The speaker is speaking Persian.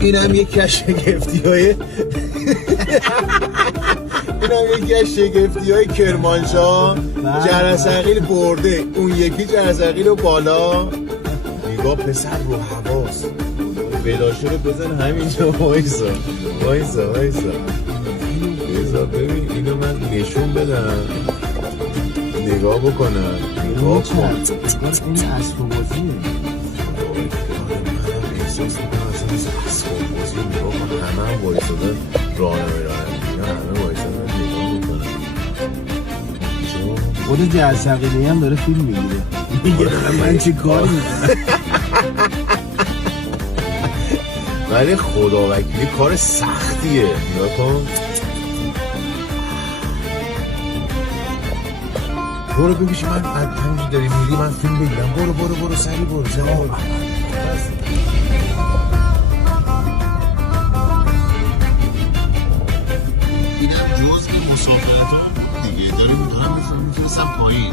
اینم یکی از شگفتی‌های کرمانشاه. جرثقیل برده، اون یکی جرثقیل رو بالا. نگاه پسر رو حواس بلاشه رو بزن همینجا. وایسا ببین اینو من نشون بدم، نگاه بکنم. نگاه کن، این اسب بازیه. منم احساس میکنم اصلا اسباب بازی. نگاه کن، همه هم وایسادن راهنمایی اینا، همه وایسادن نگاه میکنن. خود جرثقیلی هم داره فیلم میگیره، میگه من چی کار میکنم. ولی خدا وکیلی کار سختیه. نگاه کن. برو ببیش، من همینجور داری میری من فیلم بگیرم. برو سری برو. اینم جزء مسافرت ها دیگه. داری میتونم پایین